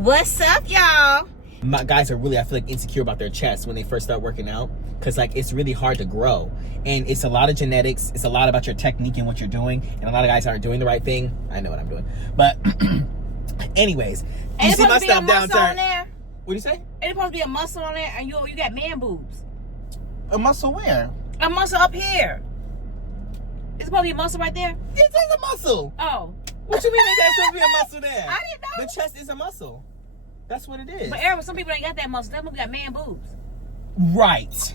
What's up, y'all? My guys are really, I feel like, insecure about their chest when they first start working out, because like it's really hard to grow, and it's a lot of genetics. It's a lot about your technique and what you're doing, and a lot of guys aren't doing the right thing. I know what I'm doing, but anyways, you see my stuff down there. What do you say? It's supposed to be a muscle on there, and you got man boobs. A muscle where? A muscle up here. It's supposed to be a muscle right there. It is a muscle. Oh. What you mean there's supposed to be a muscle there? I didn't know. The chest is a muscle. That's what it is. But Aaron, some people ain't got that muscle. Some people got man boobs. Right.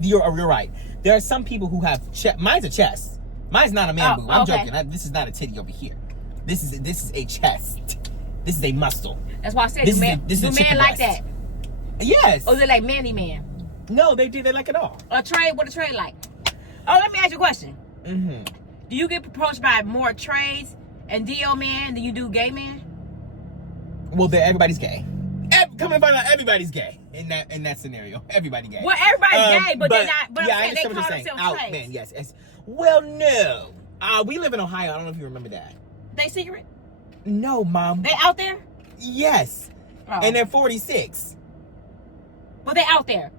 You're right. There are some people who have mine's a chest. Mine's not a man boob. I'm joking. This is not a titty over here. This is a chest. This is a muscle. That's why I said do men like that. Yes. Or they like manly man. No, they like it all. A trade, what a trade like? Oh, let me ask you a question. Mm-hmm. Do you get approached by more trades and DL men than you do gay men? Well, everybody's gay. Come and find out, everybody's gay in that scenario. Everybody gay. Well, everybody's gay, but they're not. But yeah, I'm saying they call themselves out, man. Yes. Well, no. We live in Ohio. I don't know if you remember that. They secret? No, Mom. They out there? Yes. Oh. And they're 46. But they out there.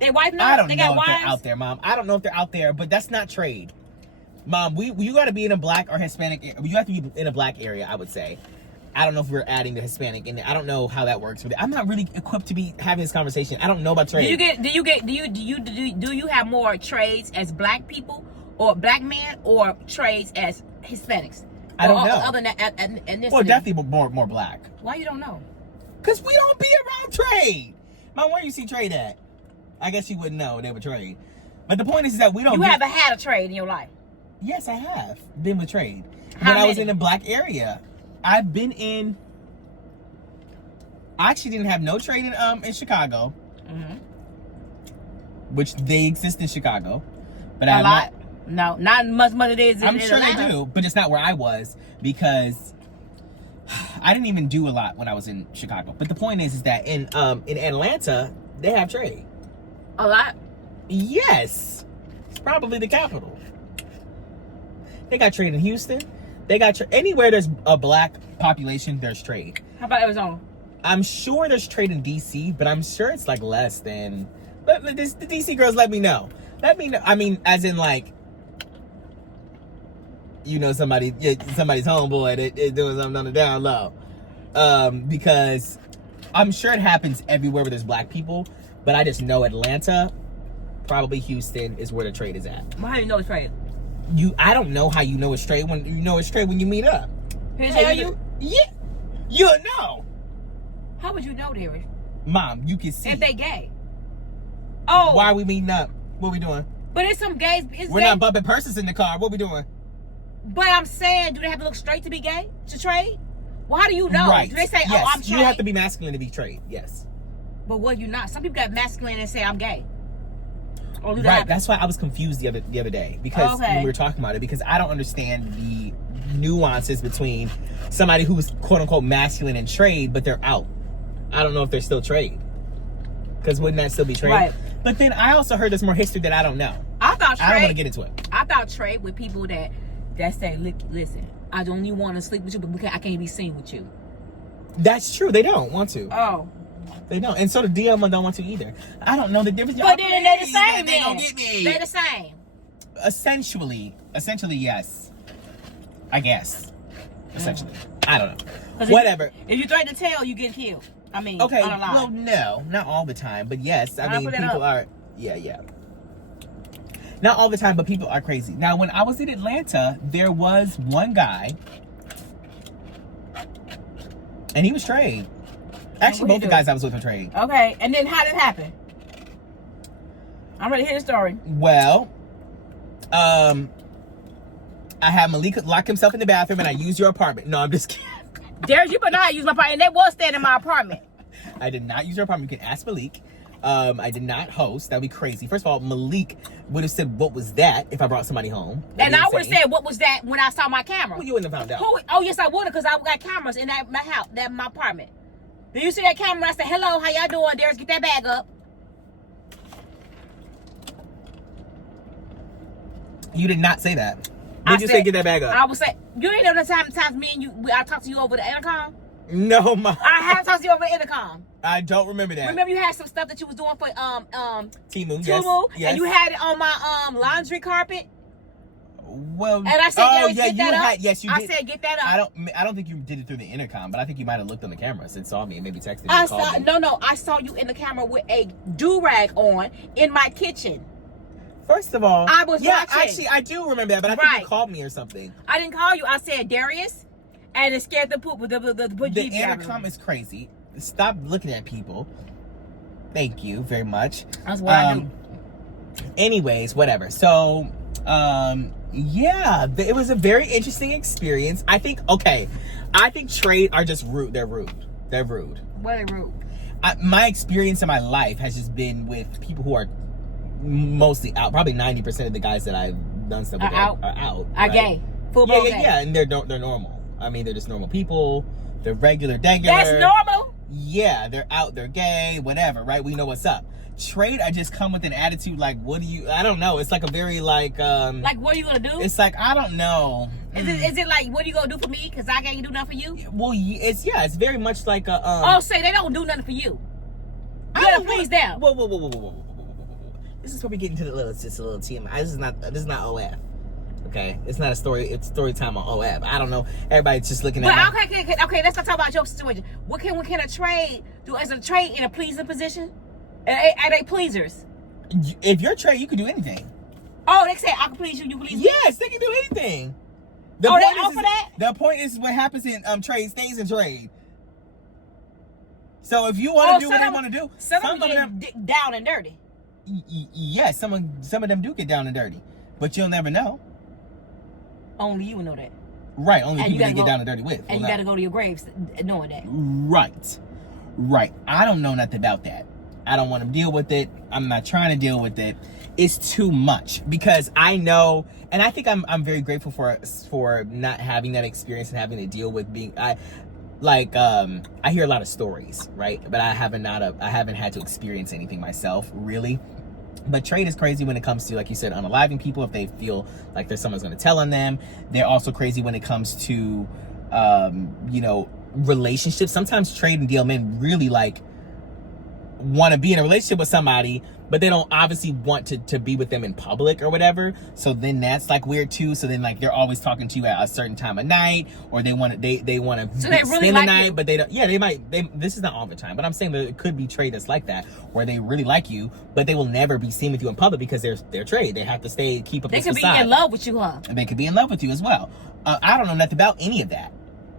They wife know? I don't know if they're out there, Mom. I don't know if they're out there, but that's not trade. Mom, you got to be in a black or Hispanic. You have to be in a black area, I would say. I don't know if we're adding the Hispanic in there. I don't know how that works. I'm not really equipped to be having this conversation. I don't know about trade. Do you have more trades as black people or black men or trades as Hispanics? I don't know. Other than ethnicity. Well, definitely more black. Why you don't know? Because we don't be around trade. Mom, where you see trade at? I guess you wouldn't know they would trade. But the point is that we don't. You haven't had a trade in your life. Yes, I have been with trade. When I was in a black area. I've been in. I actually didn't have no trade in Chicago, which they exist in Chicago, but not as much money as it is. I'm sure they do, but it's not where I was because I didn't even do a lot when I was in Chicago. But the point is that in Atlanta they have trade. A lot. Yes, it's probably the capital. They got trade in Houston. They got anywhere there's a black population, there's trade. How about Arizona? I'm sure there's trade in DC, but I'm sure it's like less than. The DC girls, let me know. Let me know. I mean, as in like, somebody's homeboy that is doing something on the down low. Because I'm sure it happens everywhere where there's black people, but I just know Atlanta, probably Houston, is where the trade is at. Well, how do you know it's trade? I don't know how you know it's straight when you know it's straight when you meet up. He tell you? Yeah. You'll know. How would you know, Darius? Mom, you can see. If they gay. Oh. Why are we meeting up? What we doing? But it's some gays. We're not bumping purses in the car. What we doing? But I'm saying, do they have to look straight to be gay? To trade? Well, how do you know? Right. Do they say, yes. I'm straight? You have to be masculine to be trade. Yes. But what you not? Some people got masculine and say, I'm gay. Right, that's why I was confused the other day because when we were talking about it, because I don't understand the nuances between somebody who's quote unquote masculine and trade, but they're out. I don't know if they're still trade, because wouldn't that still be trade? Right. But then I also heard there's more history that I don't know. I thought trade. I don't want to get into it. I thought trade with people that say, listen, I don't even want to sleep with you, but I can't be seen with you. That's true. They don't want to. Oh. They don't. And so the DM don't want to either. I don't know the difference. But then they're the same. They don't get me. They're the same. Essentially, yes. I guess. Essentially. I don't know. Whatever. If you threaten to tell, you get killed. I mean, okay. On a line. Well, no. Not all the time. But yes. I mean, people are... Yeah. Not all the time, but people are crazy. Now, when I was in Atlanta, there was one guy. And he was straight. Actually, both the guys I was with were trade. Okay, and then how did it happen? I'm ready to hear the story. Well, I had Malik lock himself in the bathroom, and I used your apartment. No, I'm just kidding. Darius, you better not use my apartment. They was staying in my apartment. I did not use your apartment. You can ask Malik. I did not host. That'd be crazy. First of all, Malik would have said, "What was that?" if I brought somebody home. And I would have said, "What was that?" when I saw my camera. Well, you wouldn't have found out. Oh, yes, I would have, because I got cameras in my house, my apartment. Did you see that camera? I said, "Hello, how y'all doing, Darius? Get that bag up." You did not say that. Did you say get that bag up? I would say, you ain't know the times me and you, I talked to you over the intercom? No, Mom. I have talked you over the intercom. I don't remember that. Remember you had some stuff that you was doing for Timu, yes. and you had it on my laundry carpet. Well, and I said, oh Darius, yeah, get that up. Yes, you did. I said, get that up. I don't think you did it through the intercom, but I think you might have looked on the cameras and saw me and maybe texted me. I saw you in the camera with a do-rag on in my kitchen. First of all, I was watching. Actually, I do remember that, but I think you called me or something. I didn't call you. I said, Darius, and it scared the poop. The intercom is crazy. Stop looking at people. Thank you very much. That's what I do. Anyways, whatever. So, yeah, it was a very interesting experience. I think trade are just rude. They're rude. What are they rude? My experience in my life has just been with people who are mostly out. Probably 90% of the guys that I've done stuff with are out. Are gay. Full-blown gay. Yeah, and they're normal. I mean, they're just normal people. They're regular. That's normal? Yeah, they're out. They're gay. Whatever, right? We know what's up. Trade, I just come with an attitude like, I don't know. It's like a very like what are you gonna do? It's like, I don't know. Is it like, what are you gonna do for me? Cause I can't do nothing for you? Well, it's very much like a say they don't do nothing for you. You gotta please them. Whoa. This is where we get into just a little TMI. This is not OF. Okay, it's not a story. It's story time on OF. I don't know. Everybody's just looking at. But okay. Let's not talk about your situation. What can a trade do? Is a trade in a pleasing position? Are they pleasers? If you're a trade, you can do anything. Oh, they say I can please you. You please me. Yes, they can do anything. They offer that? The point is, what happens in trade stays in trade. So if you want to do what they want to do, some of them get down and dirty. Yes, some of them do get down and dirty, but you'll never know. Only you know that. Right, only people that get down and dirty with. And you got to go to your graves knowing that. Right. I don't know nothing about that. I don't want to deal with it. I'm not trying to deal with it. It's too much because I know, and I think I'm very grateful for not having that experience and having to deal with being. I hear a lot of stories, right? But I haven't had to experience anything myself, really. But trade is crazy when it comes to, like you said, unaliving people if they feel like there's someone's going to tell on them. They're also crazy when it comes to, relationships. Sometimes trade and deal men really want to be in a relationship with somebody, but they don't obviously want to be with them in public or whatever. So then that's weird too. So then they're always talking to you at a certain time of night, or they want to so they really spend like the night, you. but they don't. Yeah, they might. This is not all the time, but I'm saying that it could be trade that's like that, where they really like you, but they will never be seen with you in public because they're trade. They have to keep up. They could be in love with you, huh? And they could be in love with you as well. I don't know nothing about any of that.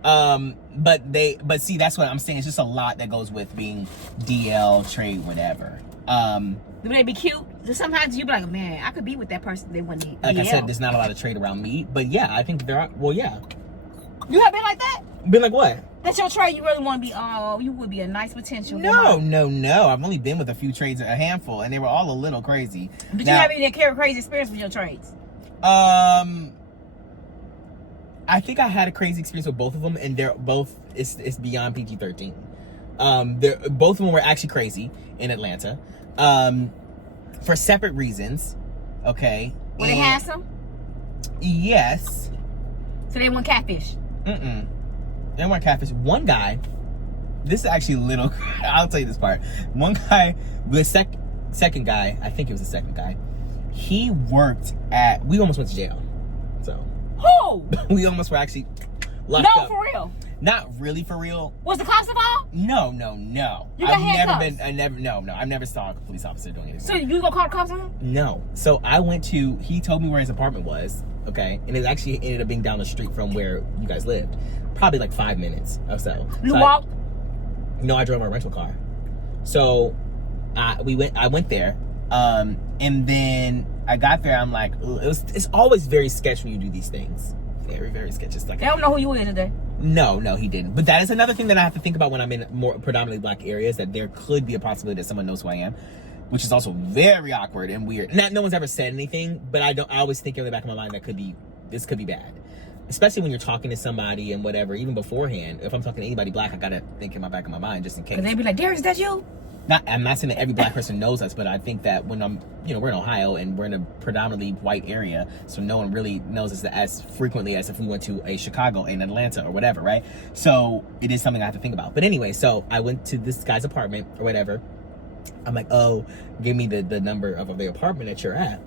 But see, that's what I'm saying. It's just a lot that goes with being DL, trade, whatever. Do they be cute? Sometimes you be like, man, I could be with that person. They wouldn't need. Like I said, there's not a lot of trade around me, but yeah, I think there are. Well, yeah. You have been like that? Been like what? That's your trade. You really want to be? Oh, you would be a nice potential. No. I've only been with a few trades, a handful, and they were all a little crazy. Did you have any crazy experience with your trades? I think I had a crazy experience with both of them, and they're both it's beyond PG-13. Both of them were actually crazy in Atlanta, for separate reasons. Okay. Were they handsome? Yes. So they weren't catfish. They weren't catfish. One guy. This is actually a little. I'll tell you this part. One guy, the second guy. I think it was the second guy. He worked at. We almost went to jail. So. Who? We almost were actually locked up. No, for real. Not really for real. Was the cops involved? No. You got handcuffs? I've never saw a police officer doing anything. So you gonna call the cops on him? No. So I went to. He told me where his apartment was. Okay, and it actually ended up being down the street from where you guys lived. Probably 5 minutes or so. You walked? No, I drove my rental car. So I went there, and then I got there. I'm like, it's always very sketchy when you do these things. Very, very sketchy. They don't know who you were today. No, he didn't. But that is another thing that I have to think about when I'm in more predominantly black areas, that there could be a possibility that someone knows who I am, which is also very awkward and weird. No one's ever said anything, but I always think in the back of my mind this could be bad. especially when you're talking to somebody and whatever, even beforehand, if I'm talking to anybody black, I gotta think in my back of my mind just in case. Cause they be like, Darius, is that you? I'm not saying that every black person knows us, but I think that when we're in Ohio and we're in a predominantly white area, so no one really knows us as frequently as if we went to a Chicago and Atlanta or whatever, right? So it is something I have to think about. But anyway, so I went to this guy's apartment or whatever. I'm like, oh, give me the number of the apartment that you're at.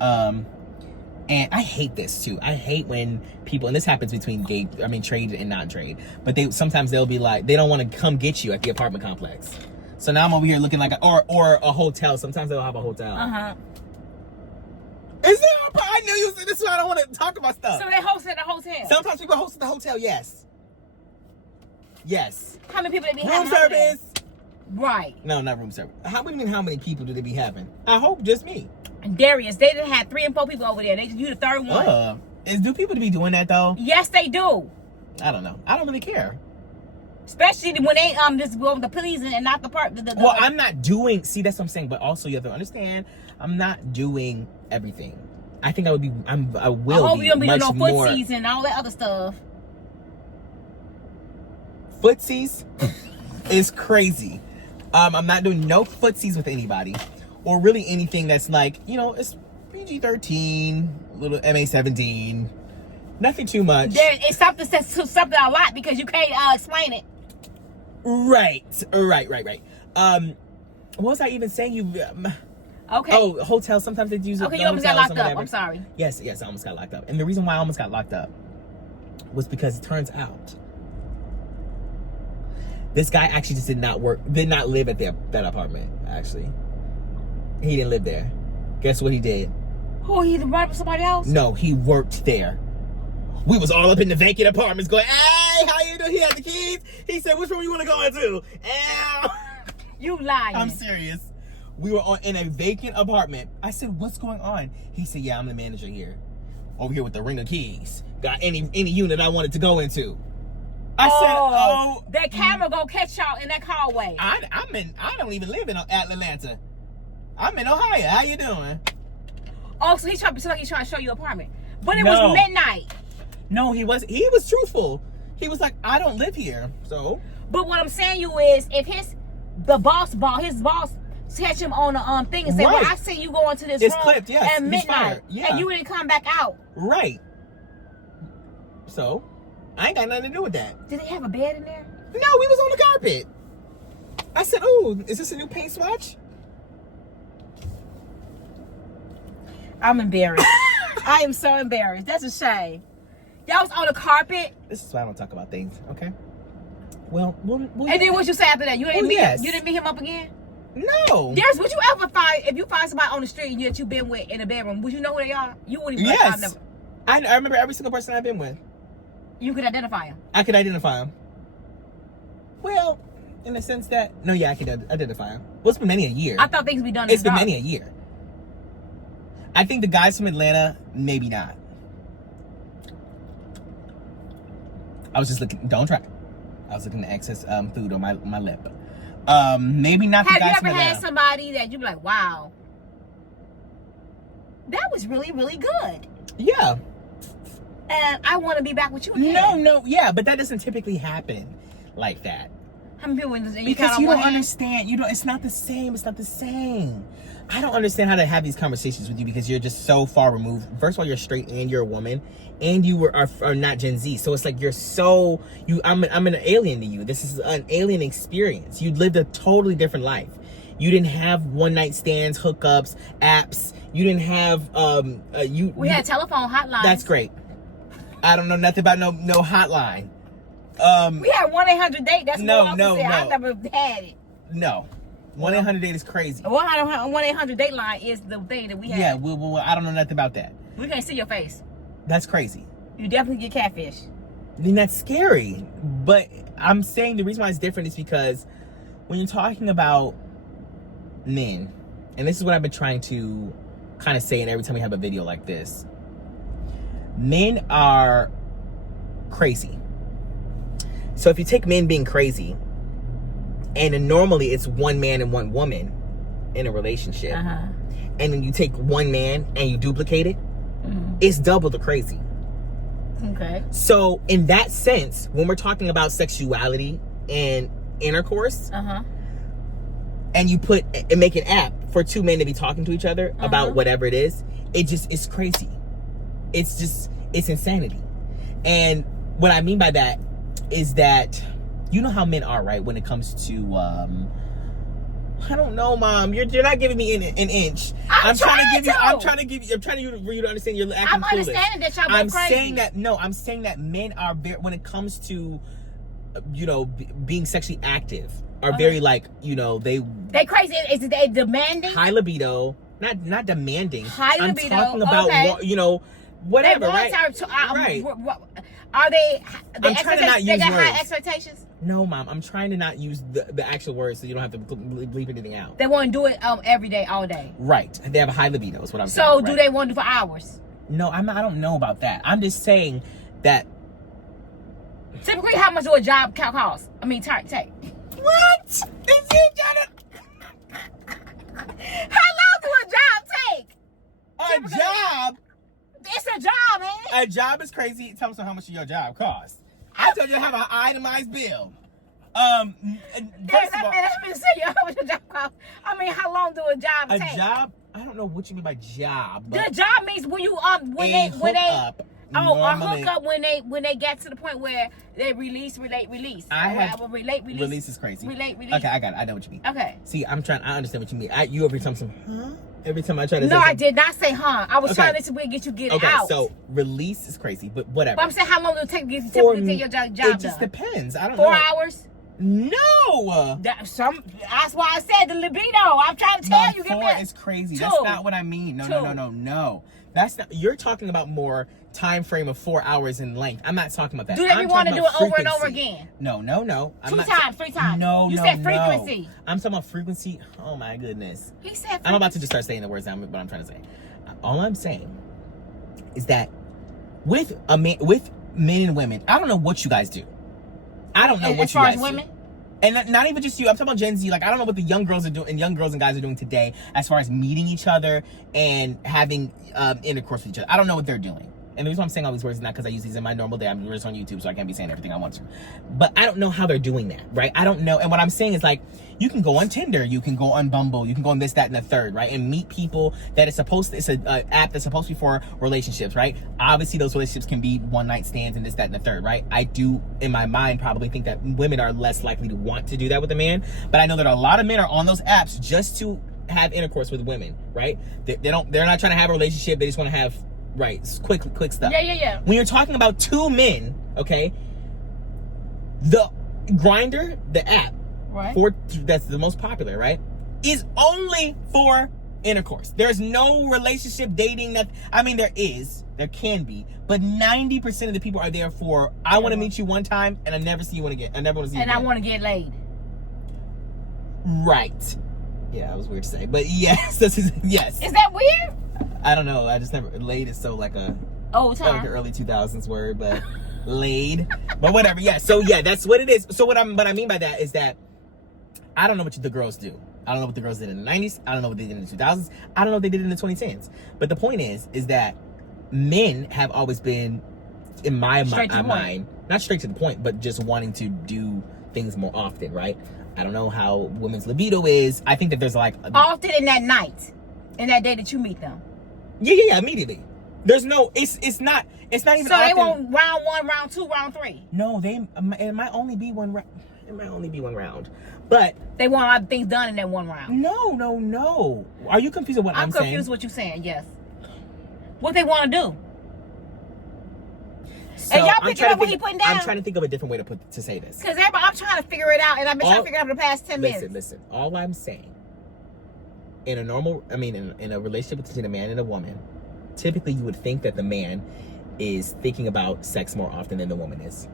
And I hate this too. I hate when people, and this happens between trade and non-trade, but sometimes they'll be like, they don't want to come get you at the apartment complex. So now I'm over here looking like or a hotel. Sometimes they'll have a hotel. Is there I knew you said this is why I don't want to talk about stuff. So they host at the hotel. Sometimes people host at the hotel, yes. Yes. How many people they be room having? Service. Right. No, not room service. How many people do they be having? I hope just me. Darius, they done had 3 and 4 people over there. You the third one. Do people be doing that though? Yes, they do. I don't know. I don't really care. Especially when they just go with the police and not the part. Well, I'm not doing. See, that's what I'm saying. But also, you have to understand, I'm not doing everything. I think I would be. I will. I hope you don't be doing no footsies and all that other stuff. Footsies is crazy. I'm not doing no footsies with anybody, or really anything that's like, it's PG-13, little MA-17, nothing too much. It's something a lot because you can't explain it. Right. What was I even saying? Okay. Oh, hotels. Sometimes they use. Okay, you almost got locked up. I'm sorry. Yes, I almost got locked up. And the reason why I almost got locked up was because it turns out this guy actually just did not live at that apartment. Actually, he didn't live there. Guess what he did? Oh, he brought up somebody else? No, he worked there. We was all up in the vacant apartments going, hey, how you doing? He had the keys. He said, which room you want to go into? You lying. I'm serious. We were in a vacant apartment. I said, what's going on? He said, yeah, I'm the manager here. Over here with the ring of keys. Got any unit I wanted to go into. I said, that camera gonna catch y'all in that hallway. I don't even live in Atlanta. I'm in Ohio. How you doing? Oh, so he's trying to show you an apartment. But it was midnight. No, he wasn't. He was truthful. He was like, I don't live here. So. But what I'm saying you is, if his boss catch him on the thing and say, well, I see you going to this room clipped, yes. at midnight, and you didn't come back out. Right. So, I ain't got nothing to do with that. Did they have a bed in there? No, we was on the carpet. I said, oh, is this a new paint swatch? I'm embarrassed. I am so embarrassed. That's a shame. Y'all was on the carpet. This is why I don't talk about things, okay? Well, and then what you say after that? You didn't meet him up again? No. Yes, would you ever if you find somebody on the street that you've been with in a bedroom, would you know who they are? You wouldn't even Yes. I remember every single person I've been with. You could identify them? I could identify them. Well, in the sense that, I could identify them. Well, it's been many a year. I thought things be done. It's been many a year. I think the guys from Atlanta, maybe not. I was just looking, don't try. I was looking at excess food on my lip. Maybe not the guys from Atlanta. Have you ever had somebody that you be like, wow, that was really, really good? Yeah. And I want to be back with you again. No, yeah, but that doesn't typically happen like that. How many people because you don't understand. It's not the same. It's not the same. I don't understand how to have these conversations with you because you're just so far removed. First of all, you're straight and you're a woman, and you are not Gen Z. So it's like I'm an alien to you. This is an alien experience. You lived a totally different life. You didn't have one night stands, hookups, apps. You didn't have We had telephone hotlines. That's great. I don't know nothing about no hotline. We had 1-800-DATE. That's no. I never had it. No. 1-800-DATE is crazy. 1-800-DATE line is the thing that we have. Yeah, well, I don't know nothing about that. We can't see your face. That's crazy. You definitely get catfish. Then that's scary. But I'm saying the reason why it's different is because when you're talking about men, and this is what I've been trying to kind of say in every time we have a video like this, men are crazy. So if you take men being crazy, and then normally it's one man and one woman in a relationship, and then you take one man and you duplicate it, it's double the crazy. Okay. So in that sense, when we're talking about sexuality and intercourse, and you make an app for two men to be talking to each other about whatever it is, it's crazy. It's insanity. And what I mean by that is that, you know how men are, right? When it comes to, I don't know, Mom. You're not giving me an inch. I'm trying to give you for you to understand. You're acting I'm clueless. understanding that y'all go crazy. I'm saying that men are very, when it comes to, being sexually active, are very like, they crazy. Is they demanding? High libido, not demanding. High libido. I'm talking about whatever, right? Right. Are they? I'm trying to not use got words. High expectations. No, Mom. I'm trying to not use the actual words, so you don't have to bleep anything out. They want to do it every day, all day. Right. They have a high libido. Is what I'm saying. So do they want to do for hours? No, I don't know about that. I'm just saying that. Typically, how much do a job cost? I mean, take. What? Is you gonna? How long do a job take? A job? It's a job, man. A job is crazy. Tell me how much your job costs. I told you to have an itemized bill. First of all, let me see how much a job costs. I mean, how long do a job take? A job? I don't know what you mean by job. The job means when you a hookup when they get to the point where they release. Release is crazy. Release. Okay, I got it. I know what you mean. Okay. See, I understand what you mean. You every time every time I try to. No, I did not say I was trying to get it out. Okay, so release is crazy, but whatever. But I'm saying, how long does it take to get your job done? It just depends. I don't know. 4 hours. No. That's why I said the libido. I'm trying to tell you. 4 is crazy. That's not what I mean. No. That's not. You're talking about more time frame of 4 hours in length. I'm not talking about that. Do they want to do it over and over again? No. 2 times, 3 times. No. You said frequency. I'm talking about frequency. Oh my goodness. He said frequency. I'm about to just start saying the words now, what I'm trying to say. All I'm saying is that with men and women, I don't know what you guys do. I don't know what you guys do. As far as women? And not even just you. I'm talking about Gen Z. Like, I don't know what the young girls are doing, and young girls and guys are doing today as far as meeting each other and having intercourse with each other. I don't know what they're doing. And the reason I'm saying all these words is not because I use these in my normal day. I'm just on YouTube, so I can't be saying everything I want to. But I don't know how they're doing that, right? I don't know. And what I'm saying is, like, you can go on Tinder, you can go on Bumble, you can go on this, that, and the third, right? And meet people that it's an app that's supposed to be for relationships, right? Obviously, those relationships can be one-night stands and this, that, and the third, right? I do, in my mind, probably think that women are less likely to want to do that with a man. But I know that a lot of men are on those apps just to have intercourse with women, right? They're not trying to have a relationship. They just want to have, right, quick stuff. Yeah. When you're talking about two men, okay, the Grindr, the app, right, that's the most popular, right, is only for intercourse. There's no relationship, dating, nothing. I mean, there can be, but 90% of the people are there for, I want to meet you one time and I never see you again. I never want to see you again. And I want to get laid. Right. Yeah, that was weird to say, but yes, yes. Is that weird? I don't know. I just never. Laid is so like a old time, like an early 2000s word, but laid. But whatever. Yeah. So yeah, that's what it is. So what I mean by that is that I don't know what the girls do. I don't know what the girls did in the 90s. I don't know what they did in the 2000s. I don't know what they did in the 2010s. But the point is that men have always been, in my mind, not straight to the point, but just wanting to do things more often, right? I don't know how women's libido is. I think that there's like often in that night, in that day that you meet them. Yeah, immediately. There's no, it's not even. So often. They want round 1, round 2, round 3. No, it might only be one round. It might only be one round, but they want a lot of things done in that one round. No. Are you confused with what I'm saying? I'm confused with what you're saying. Yes. What they want to do. So and y'all picking up what he putting down. I'm trying to think of a different way to say this. Because I'm trying to figure it out, and I've been trying to figure it out for the past 10 minutes. Listen. All I'm saying, in a relationship between a man and a woman, typically you would think that the man is thinking about sex more often than the woman is.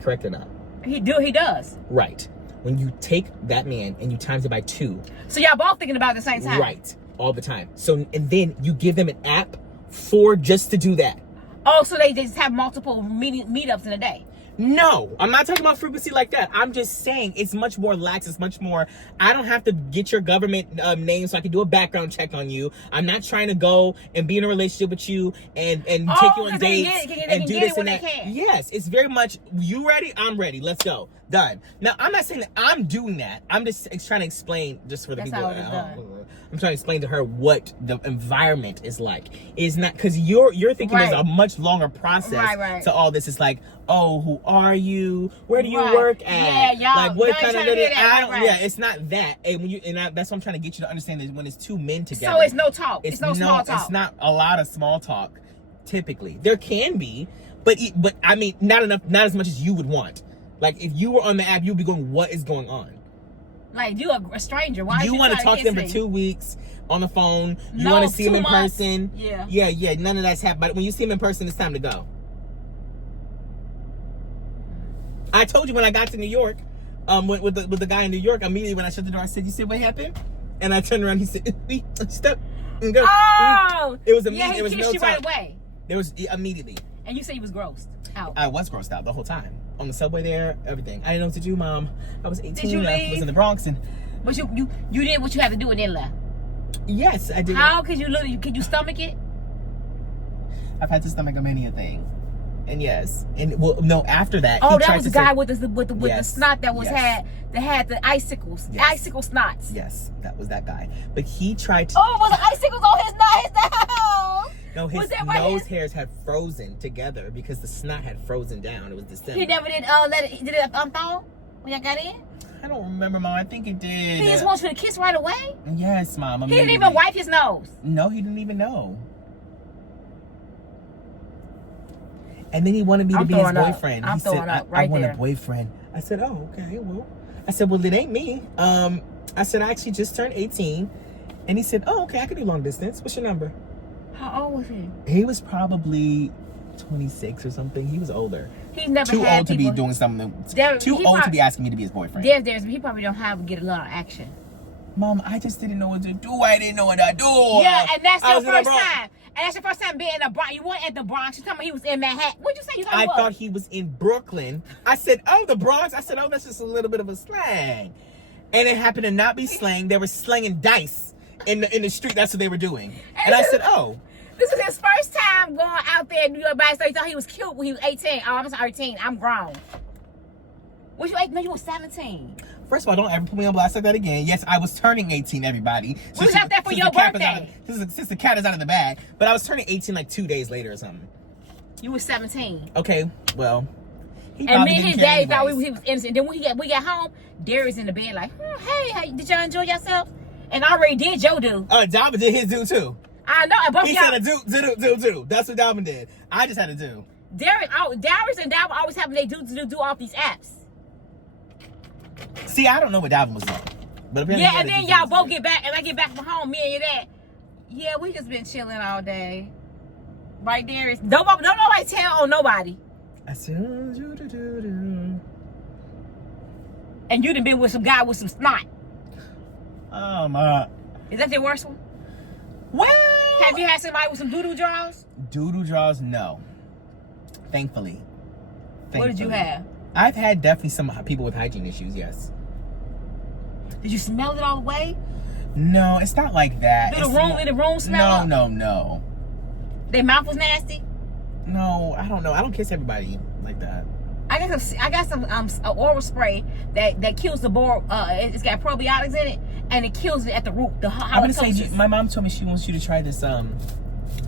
Correct or not? He does. Right. When you take that man and you times it by 2. So y'all both thinking about it at the same time. Right. All the time. So, and then you give them an app for just to do that. Oh, so they just have multiple meetups in a day. No, I'm not talking about frequency like that. I'm just saying it's much more lax. It's much more. I don't have to get your government name so I can do a background check on you. I'm not trying to go and be in a relationship with you and take you on dates and do this and that. Yes, it's very much, you ready? I'm ready. Let's go. Done. Now, I'm not saying that I'm doing that. I'm just trying to explain, just for the people. I'm trying to explain to her what the environment is like. It's not, because you're thinking there's a much longer process to all this. It's like, oh, who are you? Where do you work at? Yeah, y'all. Like, what kind of yeah, it's not that. And that's what I'm trying to get you to understand, is when it's two men together. So it's no talk. It's no small talk. It's not a lot of small talk. Typically, there can be, but I mean, not enough, not as much as you would want. Like, if you were on the app, you'd be going, what is going on? Like, you a stranger. Why you want to talk to them for 2 weeks on the phone? You want to see them in person? Yeah. None of that's happened. But when you see them in person, it's time to go. I told you when I got to New York, with the guy in New York, immediately when I shut the door, I said, "You said what happened?" And I turned around. He said, "Step and go." Oh, it was immediate. Yeah, it was no time. Right away. There was immediately. And you said you was grossed out. I was grossed out the whole time. On the subway there, everything. I didn't know what to do, Mom. I was 18. Did you leave? I was in the Bronx, and but you did what you had to do and then left. Yes, I did. How could you stomach it? I've had to stomach a many a thing. And yes, and well, no. After that, that was the guy with the snot that had the icicles, yes. Icicle snots. Yes, that was that guy. But he tried to. Oh, was the icicles on his nose? No, his nose hairs had frozen together because the snot had frozen down. It was December. He never did did it unthaw when y'all got in? I don't remember, Mom. I think it did. He just wants you to kiss right away? Yes, Mom. He didn't even wipe his nose. No, he didn't even know. And then he wanted me to be his boyfriend. He said, I want a boyfriend. I said, oh, okay, well. I said, well, it ain't me. I said, I actually just turned 18. And he said, oh, okay, I can do long distance. What's your number? How old was he? He was probably 26 or something. He was older. He's never too had old to be doing something. Too old to be asking me to be his boyfriend. He probably don't get a lot of action. Mom, I just didn't know what to do. I didn't know what to do. Yeah, and that's your first time. And that's your first time being in the Bronx. You weren't at the Bronx. You told me he was in Manhattan. What'd you say? I thought he was in Brooklyn. I said, oh, the Bronx. I said, oh, that's just a little bit of a slang. And it happened to not be slang. They were slanging dice in the street. That's what they were doing. And I said, oh. This was his first time going out there in New York by himself. He thought he was cute when he was 18. Oh, I'm 13. I'm grown. Was you 18? No, you were 17. First of all, don't ever put me on blast like that again. Yes, I was turning 18, everybody. We was out there for your birthday. Since the cat is out of the bag. But I was turning 18 like 2 days later or something. You were 17. Okay, well. And me and his dad thought he was innocent. Then when we got home, Darius in the bed like, hey, did y'all enjoy yourself? And I already did your do. Dalvin did his do too. I know. And both he said a do. That's what Dalvin did. I just had a do. Darius and Dalvin always have they do off these apps. See, I don't know what Dalvin was doing. But yeah, and then y'all both get back, and I get back from home, me and your dad. Yeah, we just been chilling all day. Right, Darius? Don't nobody tell on nobody. I said, and you done been with some guy with some snot. Oh, my. Is that your worst one? Well. Have you had somebody with some doo-doo draws? Doo-doo draws, no. Thankfully. What did you have? I've had definitely some people with hygiene issues, yes. Did you smell it all the way? No, it's not like that. Did the room smell? No. Their mouth was nasty? No, I don't know. I don't kiss everybody like that. I got some oral spray that kills the boar. It's got probiotics in it, and it kills it at the root. I'm gonna say, my mom told me she wants you to try this.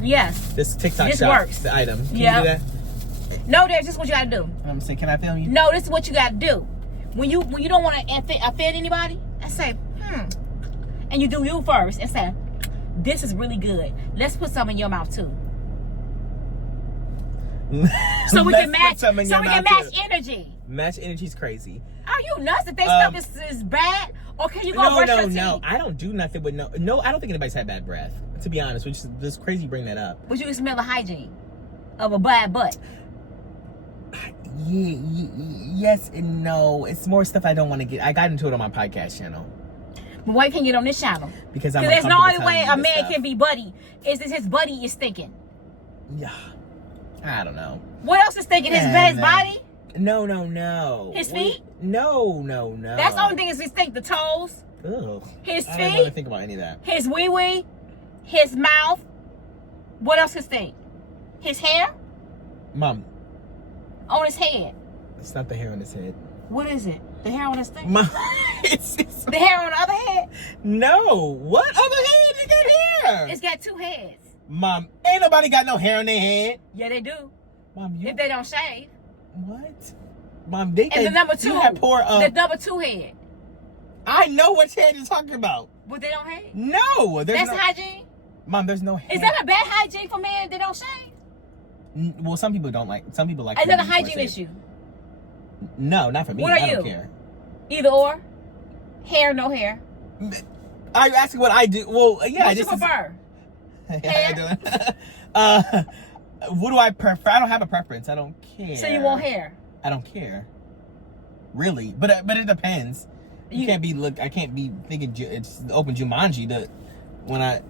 Yes. This TikTok this shop. Works. The item. Can you do that? No, this is what you gotta do. I'm saying, can I film you? No, this is what you gotta do. When you don't want to offend anybody, I say, and you do you first, and say, this is really good. Let's put some in your mouth too. So we can match. So we can match energy. Match energy is crazy. Are you nuts? If they stuff is bad, or can you go brush your teeth? No. I don't do nothing with no. I don't think anybody's had bad breath. To be honest, which is just crazy. You bring that up. But you can smell the hygiene of a bad butt. Yes and no. It's more stuff I don't want to get. I got into it on my podcast channel. But why can't you get on this channel? Because there's no other way a man can be buddy. Is this his buddy is thinking? Yeah. I don't know. What else is thinking? His body? No. His feet? No. That's the only thing is distinct. The toes. Ugh. His I don't want to feet. think about any of that. His wee. His mouth. What else distinct? His hair Mom, on his head. it's not the hair on his head. What is it? The hair on his thing? Mom, it's The hair on the other head? no. What other head you got hair? It's got two heads. Mom, ain't nobody got no hair on their head. Yeah, they do. Mom, you If they don't shave. what? Mom, they And the number two. You have poor. The number two head. I know which head you're talking about. But they don't have. No, there's That's no. hygiene. Mom, there's no hair. Is that a bad hygiene for men that don't shave? Well, some people don't like. Some people like. Is that a to hygiene shave. issue? No, not for me. What are I don't you? care. Either or. Hair, no hair. Are you asking what I do? Well, yeah. What you prefer? Yeah, I do. What do I prefer? I don't have a preference. I don't care. So you want hair? I don't care. Really, but it depends. You can't be I can't be thinking it's open Jumanji when I.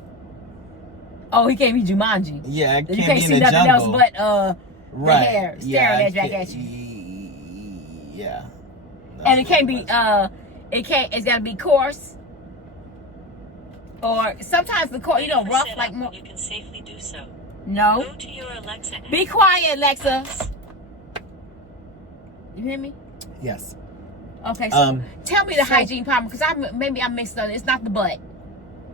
Oh, he can't be Jumanji. Yeah, I can't You can't be see in the nothing jungle. else but right. the hair staring at you. Yeah. And it can't be it's gotta be coarse. Or sometimes the coarse, rough like more. You can safely do so. No. Go to your Alexa app. Be quiet, Alexa. You hear me? Yes. Okay, so tell me the hygiene problem, because maybe I mixed up. It's not the butt.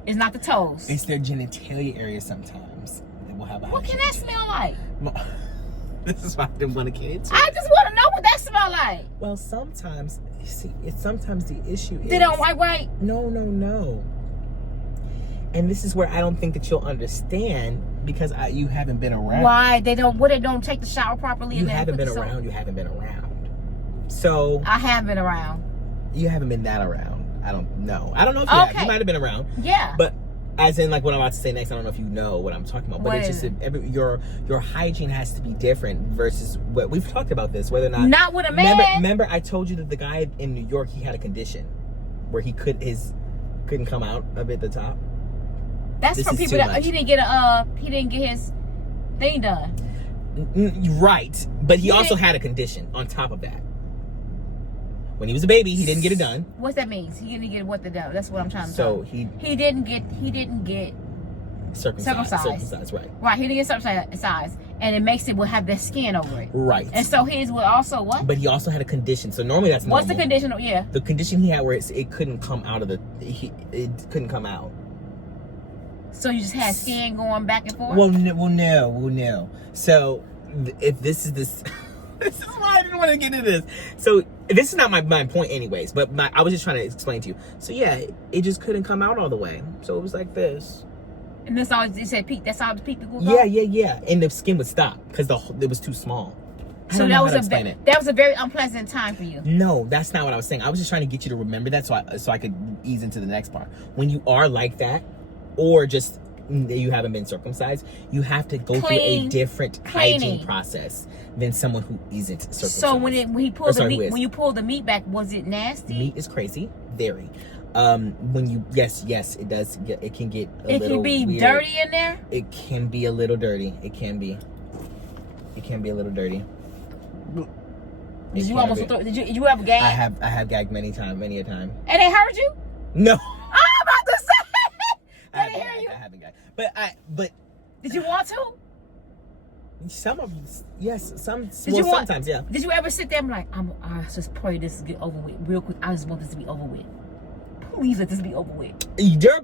It's not the toes. It's their genitalia area sometimes. They will have a What can that smell like? This is why I didn't want to get into it. I just want to know what that smell like. Well, sometimes, sometimes the issue is... They don't wipe right? No. And this is where I don't think that you'll understand, because you haven't been around. Why? They don't take the shower properly? You haven't been around. You haven't been around. So... I have been around. You haven't been that around. I don't know. I don't know if you have. You might have been around. Yeah. But as in, like, what I'm about to say next, I don't know if you know what I'm talking about. But What it's is just your hygiene has to be different versus what we've talked about this, whether or not. Not with a man. Remember, I told you that the guy in New York, he had a condition where he couldn't come out up at the top. That's for people that he didn't get his thing done. Right, but he also had a condition on top of that. When he was a baby, he didn't get it done. What's that mean? He didn't get what the done. That's what I'm trying to say. So he didn't get circumcised, right? Right, he didn't get circumcised, and it makes it will have that skin over it. Right. And so his will also what? But he also had a condition. So normally that's normal. What's the condition? Yeah. The condition he had where it couldn't come out of it couldn't come out. So you just had skin going back and forth? Well, no. So if this is this is why I didn't want to get into this. So this is not my point anyways, but I was just trying to explain to you. So yeah, it just couldn't come out all the way. So it was like this. And that's all it said peak. That's all the peak would go? Yeah. And the skin would stop because it was too small. So that was a very unpleasant time for you. No, that's not what I was saying. I was just trying to get you to remember that so I could ease into the next part. When you are like that, or just you haven't been circumcised, you have to go through a different hygiene process than someone who isn't circumcised. So when you pull the meat back, was it nasty? Meat is crazy, very. When you yes, it does. It can get a little. It can be weird. Dirty in there. It can be a little dirty. It can be a little dirty. Did you ever gag? I have gagged many a time. And they hurt you? No. I'm about to say. I haven't gagged. But did you want to? Some of yes, sometimes, yeah. Did you ever sit there and be like, I just pray this get over with real quick. I just want this to be over with. Please let this be over with.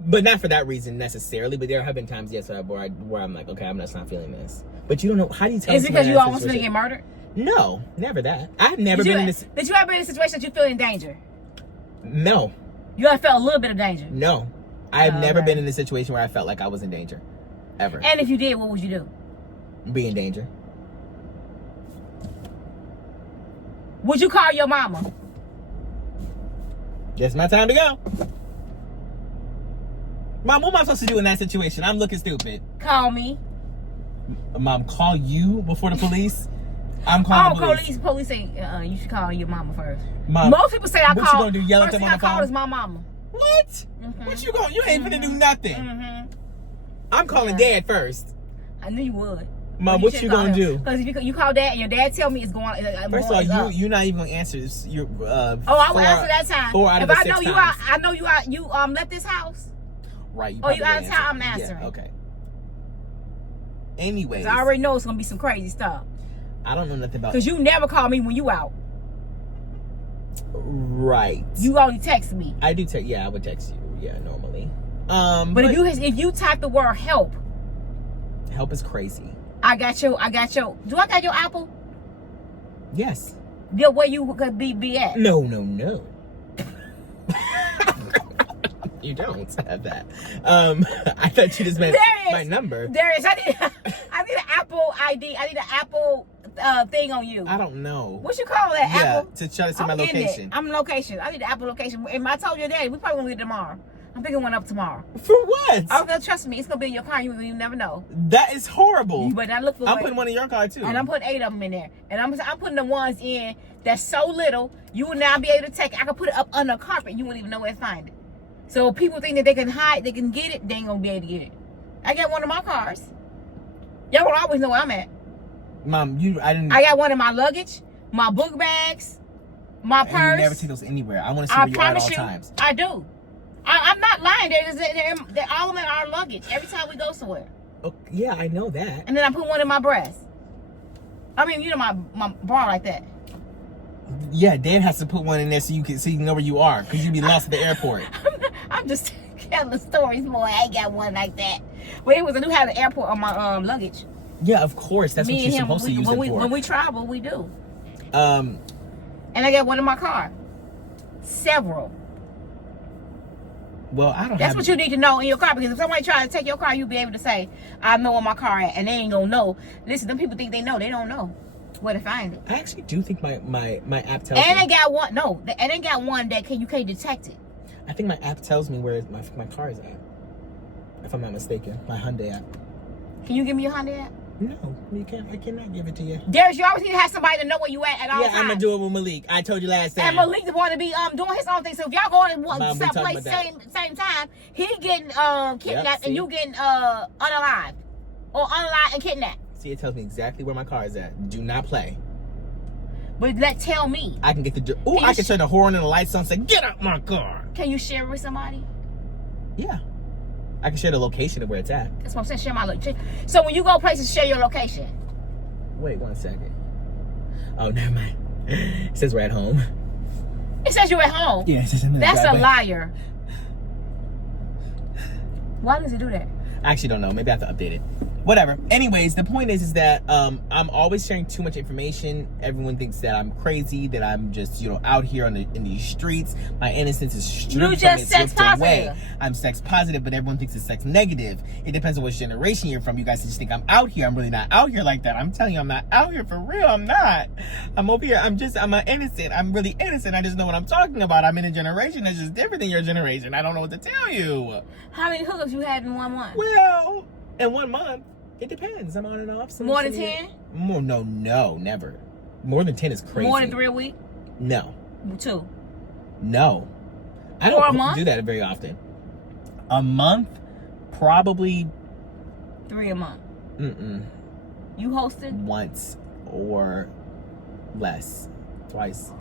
But not for that reason necessarily. But there have been times, yes, where I'm like, okay, I'm just not feeling this. But you don't know. How do you tell? Is it because you almost gonna get murdered? No, never that. I've never been in this. Did you ever be in a situation that you feel in danger? No. You ever felt a little bit of danger? No. I've never been in a situation where I felt like I was in danger. Ever. And if you did, what would you do? Be in danger. Would you call your mama? It's my time to go. Mom, what am I supposed to do in that situation? I'm looking stupid. Call me. Mom, call you before the police? I'm calling the police. Police say you should call your mama first. Mom, most people say I call. What you gonna do? Yell at them on the phone? First thing I call is my mama. What? Mm-hmm. What you going? You ain't finna do nothing. Mm-hmm. I'm calling Dad first. I knew you would. Mom, what you gonna do? Because if you call dad and your dad tell me it's going. First of all, you're not even gonna answer. You're. I will answer that time. 4 out of if the I 6 know you times. out, I know you out. You left this house. Right. You out of town? I'm answering. Yeah, okay. Anyways, I already know it's gonna be some crazy stuff. I don't know nothing about. Because you never call me when you out. Right. You only text me. I do text. Yeah, I would text you. Yeah, normally. But if you type the word help is crazy. I got your. Do I got your Apple? Yes. Yeah, where you could be at? No. You don't have that. I thought you just meant my number. Darius, I need an Apple ID. I need an Apple thing on you. I don't know. What you call that? Yeah, Apple? to try to see my location. I'm location. I need the Apple location. And I told your daddy, we probably gonna get it tomorrow. I'm picking one up tomorrow. For what? I'm gonna trust me. It's gonna be in your car. You never know. That is horrible. You better not look for. I'm putting one in your car too. And I'm putting 8 of them in there. And I'm putting the ones in that's so little you will now be able to take it. I can put it up under a carpet. You won't even know where to find it. So people think that they can hide, they can get it. They ain't gonna be able to get it. I got one of my cars. Y'all will always know where I'm at. Mom, I got one in my luggage, my book bags, my purse. You never take those anywhere. I want to see where you are at all times. I do. I'm not lying. They're all of them in our luggage every time we go somewhere. Oh, yeah, I know that. And then I put one in my breast. I mean, my bra like that. Yeah, Dad has to put one in there so you can know where you are, because you'd be lost at the airport. I'm just telling stories, boy. I ain't got one like that. But it was a new had an airport on my luggage. Yeah, of course. That's what you're supposed to use it for. When we travel, we do. And I got one in my car. Several. Well, I don't. That's what you need to know in your car, because if somebody tries to take your car, you'll be able to say, "I know where my car at," and they ain't gonna know. Listen, them people think they know. They don't know where to find it. I actually do think my app tells me. And they got one. No, and they got one that you can't detect it. I think my app tells me where my car is at. If I'm not mistaken, my Hyundai app. Can you give me your Hyundai app? No, you can't. I cannot give it to you. Darius, you always need to have somebody to know where you at all times. Yeah, I'm gonna do it with Malik. I told you last time. And Malik the one to be doing his own thing. So if y'all going to some place same time, he getting kidnapped and you getting unalive or unalive and kidnapped. See, it tells me exactly where my car is at. Do not play. But tell me. I can get the. Ooh, I can turn the horn and the lights on and say, "Get out my car." Can you share it with somebody? Yeah. I can share the location of where it's at. That's what I'm saying. Share my location. So when you go places, share your location. Wait 1 second. Oh, never mind. It says we're at home. It says you're at home. Yeah, it says I'm in the That's driveway. a liar. Why does it do that? I actually don't know. Maybe I have to update it. Whatever. Anyways, the point is that I'm always sharing too much information. Everyone thinks that I'm crazy, that I'm just, out here in these streets. My innocence is stripped from it, sex stripped away. positive. I'm sex positive, but everyone thinks it's sex negative. It depends on which generation you're from. You guys just think I'm out here. I'm really not out here like that. I'm telling you, I'm not out here for real. I'm not. I'm over here. I'm an innocent. I'm really innocent. I just know what I'm talking about. I'm in a generation that's just different than your generation. I don't know what to tell you. How many hookups you had in 1 month? Well, in 1 month. It depends. I'm on and off. More than 10? No, never. More than 10 is crazy. More than 3 a week? No. 2? No. I For a don't month? do that very often. A month, probably 3 a month. Mm-mm. You hosted? Once or less. Twice.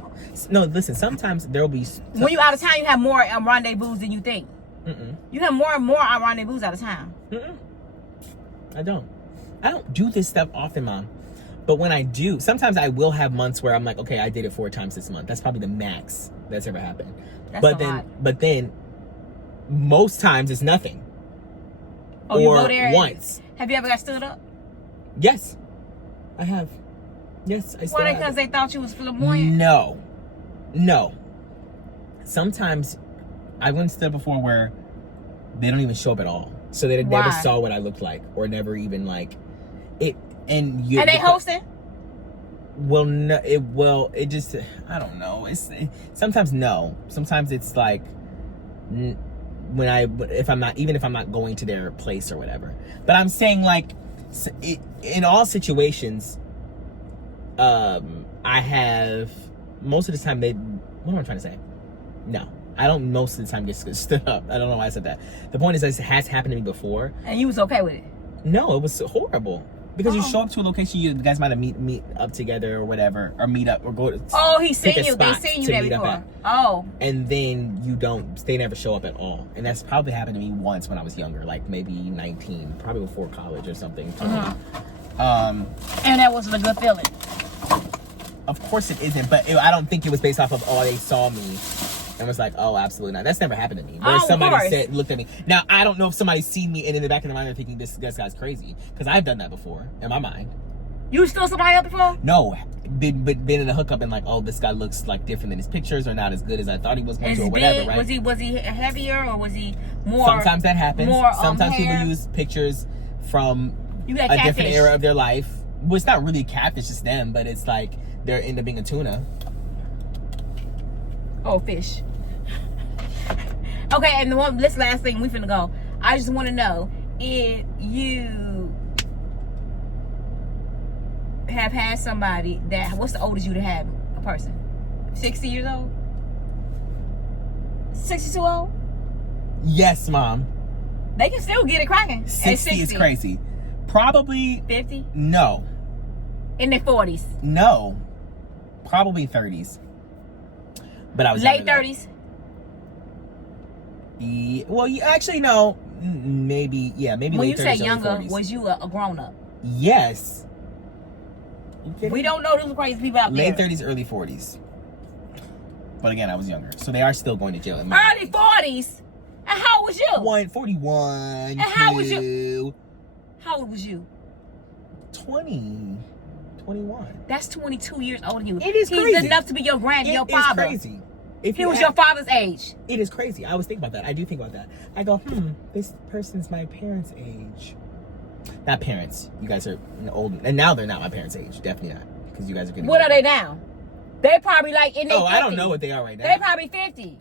No, listen, sometimes there'll be... When you out of town, you have more rendezvous than you think. Mm-mm. You have more and more rendezvous out of town. Mm-mm. I don't do this stuff often, Mom. But when I do, sometimes I will have months where I'm like, okay, I did it 4 times this month. That's probably the max that's ever happened. That's a lot. But then most times it's nothing. Oh, you go there once. Have you ever got stood up? Yes, I have. Yes, I still Why? have. Because they thought you was flamboyant? No. Sometimes I went stood before where they don't even show up at all. So they never saw what I looked like, or never even like it. And they hosting? Well, no. It just. I don't know. Sometimes no. Sometimes it's like if I'm not going to their place or whatever. But I'm saying, like, in all situations, I have most of the time what am I trying to say? No. I don't most of the time get stood up. I don't know why I said that. The point is that it has happened to me before. And you was okay with it? No, it was horrible. Because you show up to a location, you guys might have meet up together or whatever, or meet up or go to. Oh, he's seen pick a you. They spot seen you to there meet up before. at. Oh. And then they never show up at all. And that's probably happened to me once when I was younger, like maybe 19, probably before college or something. And that wasn't a good feeling. Of course it isn't, but I don't think it was based off of, oh, they saw me and was like, oh, absolutely not. That's never happened to me. Where somebody looked at me. Now, I don't know if somebody's seen me and in the back of their mind they're thinking this guy's crazy. Because I've done that before in my mind. You stole somebody up before? No. Been in a hookup and like, oh, this guy looks like different than his pictures or not as good as I thought he was going to or whatever, right? Was he heavier or was he more? Sometimes that happens. Sometimes hair? people use pictures from a catfish. different era of their life. Well, it's not really a catfish, it's them, but it's like they're end up being a tuna. Oh, fish. Okay, and this last thing, we finna go. I just want to know if you have had somebody that, what's the oldest you to have a person? 60 years old? 62 old? Yes, Mom. They can still get it cracking. 60 is crazy. Probably 50? No. In their 40s? No. Probably 30s. But I was late 30s? Actually, no. Maybe when late 30s. When you say younger, 40s. was you a grown-up? Yes. We don't know those crazy people out there. Late 30s, early 40s. But again, I was younger. So they are still going to jail. Early 40s? And how old was you? 41. And how was you? How old was you? 20. 21. That's 22 years older than you. It is crazy. He's enough to be your your father. It is crazy. If he was your father's age. It is crazy. I always think about that. I do think about that. I go, this person's my parents' age. Not parents. You guys are old. And now they're not my parents' age. Definitely not. Because you guys are getting What older. are they now? They're probably like in their 50s. I don't know what they are right now. They're probably 50.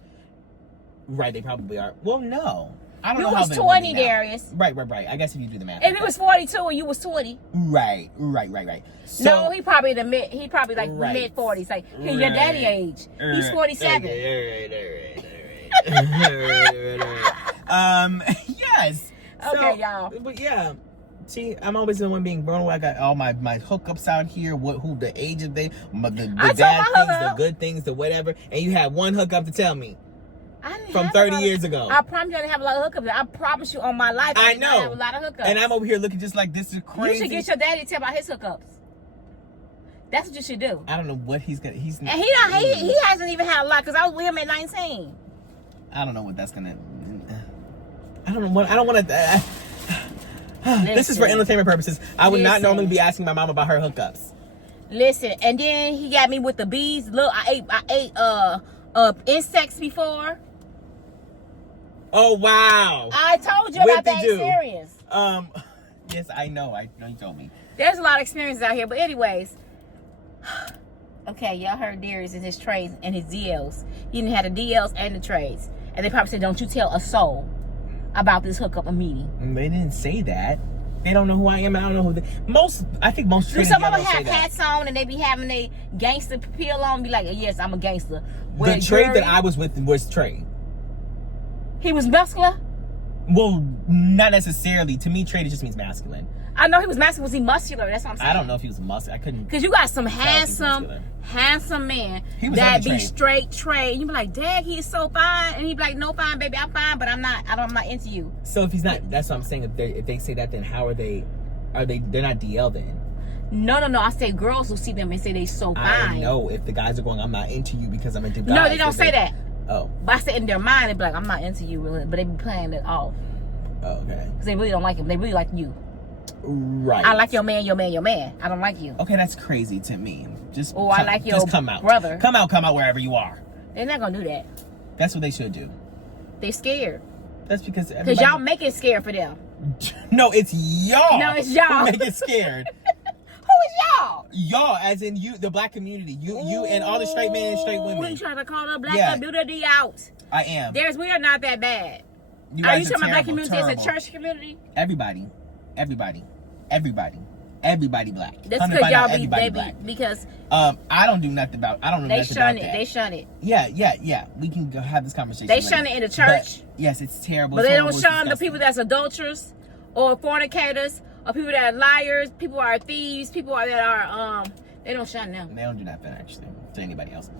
Right, they probably are. Well, no. I don't you know how was they 20, would be now. Darius. Right. I guess if you do the math. If he was 42 and you was 20. Right. So, no, he probably like mid 40s. Like he's your daddy age. He's 47. Yes. Okay, y'all. But yeah. See, I'm always the one being blown away. I got all my hookups out here. Who the age of the bad things, the good things, the whatever. And you had one hookup to tell me. From 30 years ago. I promise you I didn't have a lot of hookups. I promise you on my life I know. I have a lot of hookups. And I'm over here looking just like this is crazy. You should get your daddy to tell about his hookups. That's what you should do. I don't know what he's gonna. And he hasn't even had a lot because I was with him at 19. I don't know what that's gonna. I don't know what. I don't want to. This is for entertainment purposes. I would not normally be asking my mom about her hookups. Listen, and then he got me with the bees. Look, I ate insects before. Oh wow! I told you about that experience. Yes, I know. I know you told me. There's a lot of experiences out here, but anyways. Okay, y'all heard Darius and his trades and his DLs. He didn't have the DLs and the trades, and they probably said, "Don't you tell a soul about this hookup or meeting." They didn't say that. They don't know who I am. I don't know who I think most. Do some of them have hats on and they be having a gangster peel on and be like, "Yes, I'm a gangster." The trade that I was with was Trey. He was muscular? Well, not necessarily. To me, trade just means masculine. I know he was masculine. Was he muscular? That's what I'm saying. I don't know if he was muscular. I couldn't. Because you got some handsome men that be straight trade. You be like, "Dad, he is so fine," and he be like, "No, fine, baby, I'm fine, but I'm not into you." So if he's not, that's what I'm saying. If they say that, then how are they? They're not DL then? No. I say girls will see them and say they so fine. I know if the guys are going, "I'm not into you because I'm into guys." No, they don't say that. Oh. But I said in their mind, they be like, "I'm not into you," really, but they be playing it off. Oh, okay. Because they really don't like him. They really like you. Right. I like your man. I don't like you. Okay, that's crazy to me. I like your just come out. brother. Come out wherever you are. They're not gonna do that. That's what they should do. They scared. That's because y'all make it scared for them. No, it's y'all. No, it's y'all. Who make it scared. Who is y'all? Y'all, as in you, the black community. You and all the straight men and straight women. You trying to call the black community out? I am. We are not that bad. Are you talking about black community as a church community? Everybody black. That's because y'all be black. Because I don't do nothing about. I don't know nothing about that. They shun it. Yeah. We can go have this conversation. They shun it in the church. But, yes, it's terrible. But they don't shun the people that's adulterers or fornicators or people that are liars, people are thieves, people are that are they don't shun them. They don't do nothing actually to anybody else.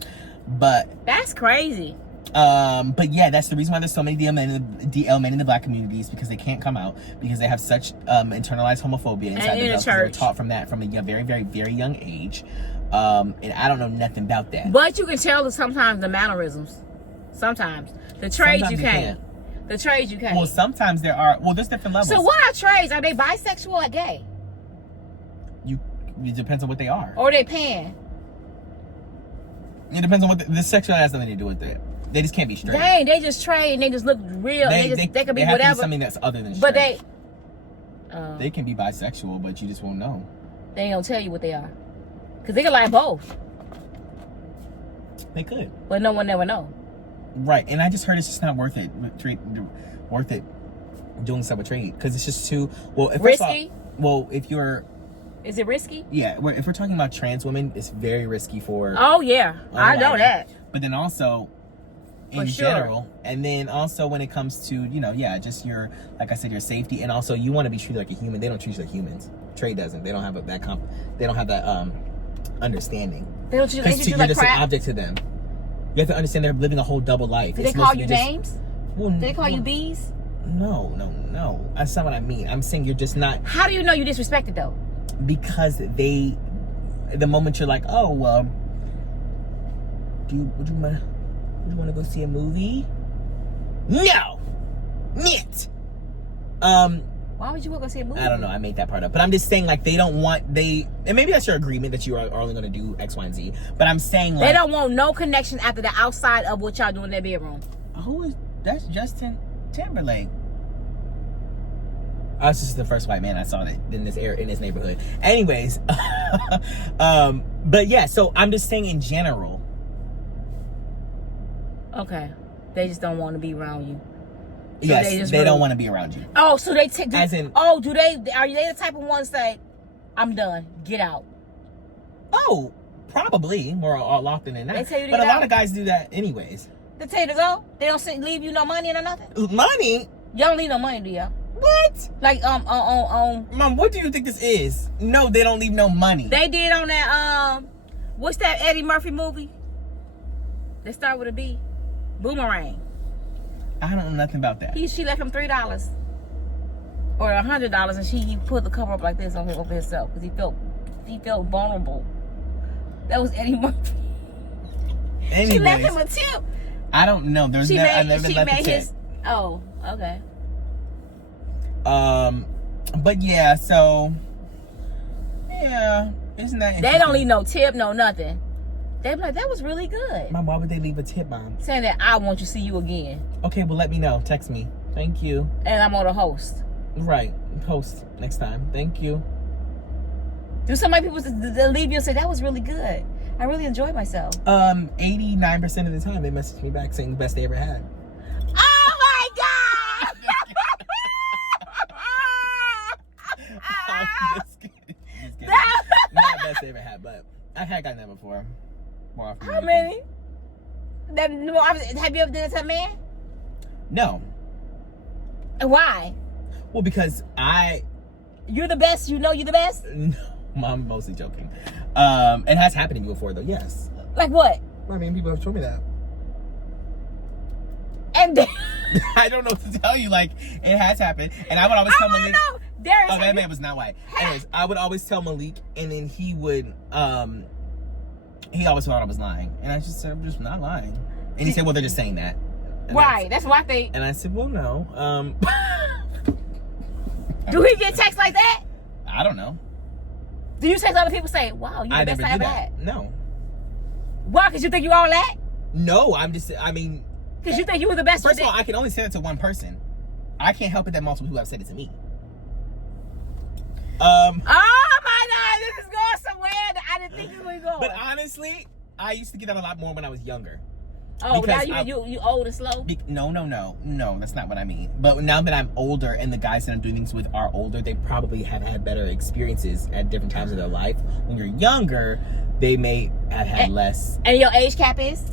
But that's crazy. But yeah, that's the reason why there's so many DL men in the black communities, because they can't come out because they have such internalized homophobia inside themselves. They're taught from that from a very, very, very young age. And I don't know nothing about that. But you can tell sometimes the mannerisms. Sometimes the trades sometimes you can't. The trades you can't. Well, sometimes there are. Well, there's different levels. So what are trades? Are they bisexual or gay? It depends on what they are. Or they pan. It depends on what the sexual has nothing to do with it. They just can't be straight. Dang, they just trade and they just look real. They could be have whatever. To be something that's other than straight. But they can be bisexual, but you just won't know. They ain't gonna tell you what they are, cause they could like both. They could, but no one never know. Right, and I just heard it's just not worth it. Worth it doing stuff with trade, because it's just too risky. If you're. Is it risky? Yeah, if we're talking about trans women, it's very risky for. Oh yeah, I know that. But then also, in general, and then also when it comes to just your, like I said, your safety, and also you want to be treated like a human. They don't treat you like humans. Trade doesn't. They don't have that understanding. They don't treat you you're like just crap. an object to them. You have to understand they're living a whole double life. Do they call you names? Do they call you bees? No. That's not what I mean. I'm saying you're just not. How do you know you disrespected though? Because the moment you're like, oh well, would you want to go see a movie? No, niet. Why would you want to go see a movie? I don't know. I made that part up, but I'm just saying like and maybe that's your agreement that you are only going to do X, Y, and Z. But I'm saying like they don't want no connection after the outside of what y'all do in their bedroom. That's Justin Timberlake. I was just the first white man I saw that in this neighborhood. Anyways, but yeah, so I'm just saying in general. Okay, they just don't want to be around you. So yes, they don't want to be around you. Oh, so they take. As in, are they the type of ones say, "I'm done, get out"? Oh, probably more often than not. They tell you to but get a lot out. of guys do that anyways. They tell you to go. They don't leave you no money or nothing. Money? Y'all don't leave no money, do y'all? What? Like Mom, what do you think this is? No, they don't leave no money. They did on that what's that Eddie Murphy movie? They start with a B. Boomerang. I don't know nothing about that. She left him $3 or $100, and he put the cover up like this over himself because he felt vulnerable. That was Eddie Murphy. Anyways, she left him a tip. I don't know. I never left a tip. Oh, okay. But yeah, so yeah, isn't that interesting? They don't leave no tip, no nothing. They be like, that was really good. Mom, why would they leave a tip, Mom? Saying that I want to see you again. Okay, well let me know. Text me. Thank you. And I'm on a host. Right, host next time. Thank you. Do so many people leave you and say that was really good? I really enjoyed myself. 89% of the time they message me back saying the best they ever had. Oh my God! I'm just kidding. Not best they ever had, but I've had gotten that before. More often. How many? Have you ever done it to a man? No. Why? Well, because you're the best. You know you're the best. No, I'm mostly joking. It has happened to me before, though. Yes. Like what? I mean, people have told me that. And I don't know what to tell you. Like, it has happened, and I would always tell Malik. Darius, that man was not white. Anyways, I would always tell Malik, and then he would. He always thought I was lying, and I just said I'm just not lying. And he said, "Well, they're just saying that." And right. That's why they. And I said, "Well, no." Do he get texts like that? I don't know. Do you text other people say, "Wow, you the best I ever had"? No. Why? Because you think you all that? No, because you think you were the best. First of all, I can only say it to one person. I can't help it that multiple people have said it to me. Oh my God, this is going somewhere that I didn't think it was going. But honestly, I used to get that a lot more when I was younger. Oh, because now you old and slow? No, that's not what I mean. But now that I'm older and the guys that I'm doing things with are older, they probably have had better experiences at different times of their life. When you're younger, they may have had less. And your age cap is?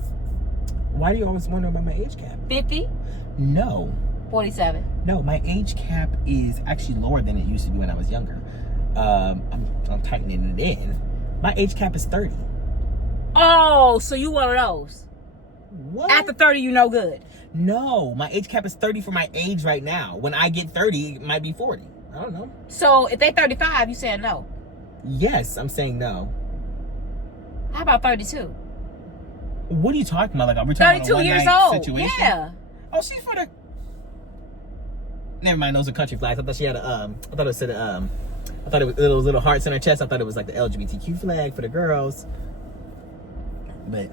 Why do you always wonder about my age cap? 50? No. 47. No, my age cap is actually lower than it used to be when I was younger. I'm tightening it in. My age cap is 30. Oh, so you one of those. What? After 30, you no good. No, my age cap is 30 for my age right now. When I get 30, it might be 40. I don't know. So if they 35, you saying no? Yes, I'm saying no. How about 32? What are you talking about? Like, are we talking 32 about a years one-night old. situation? Yeah. Oh, she's for the... Never mind, those are country flags. I thought she had a, I thought it said, I thought it was little hearts in her chest. I thought it was like the LGBTQ flag for the girls. But